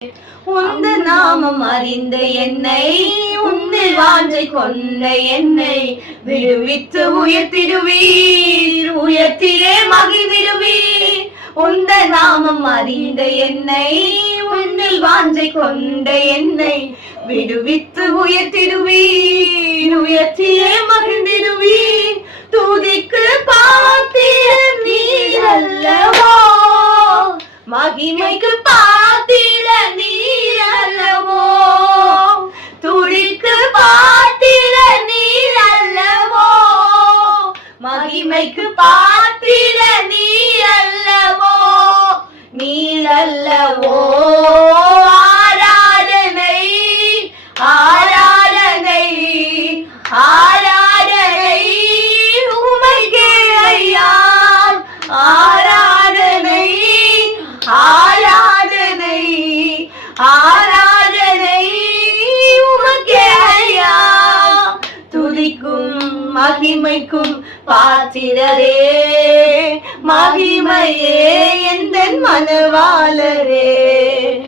உந்த நாமம் அறிந்த என்னை உன்னில் வாஞ்சை கொண்ட என்னை விடுவித்து உயர்த்திடுவீர், உயர்த்தியே மகிழ்ந்திடுவீர். உந்த நாமம் அறிந்த என்னை உன்னில் வாஞ்சை கொண்ட என்னை விடுவித்து உயர்த்திடுவீர், உயர்த்தியே மகிழ்ந்திடுவீர். துதிக்கு பாத்திர நீர் அல்லவோ, மகிமைக்கு பாத்திர நீர் அல்லவோ, துதிக்கு பாத்திர நீர் அல்லவோ, மகிமைக்கு பாத்திர நீர் அல்லவோ, நீர் அல்லவோ. ஆராதனை ஆராதனை ஆராதனை உமக்கே ஐயா, ஆராதனை ஆராதனை ஆராதனை உமக்கே ஐயா. துதிக்கும் மகிமைக்கும் பாத்திரரே, மகிமையே எந்தன் மனவாளரே.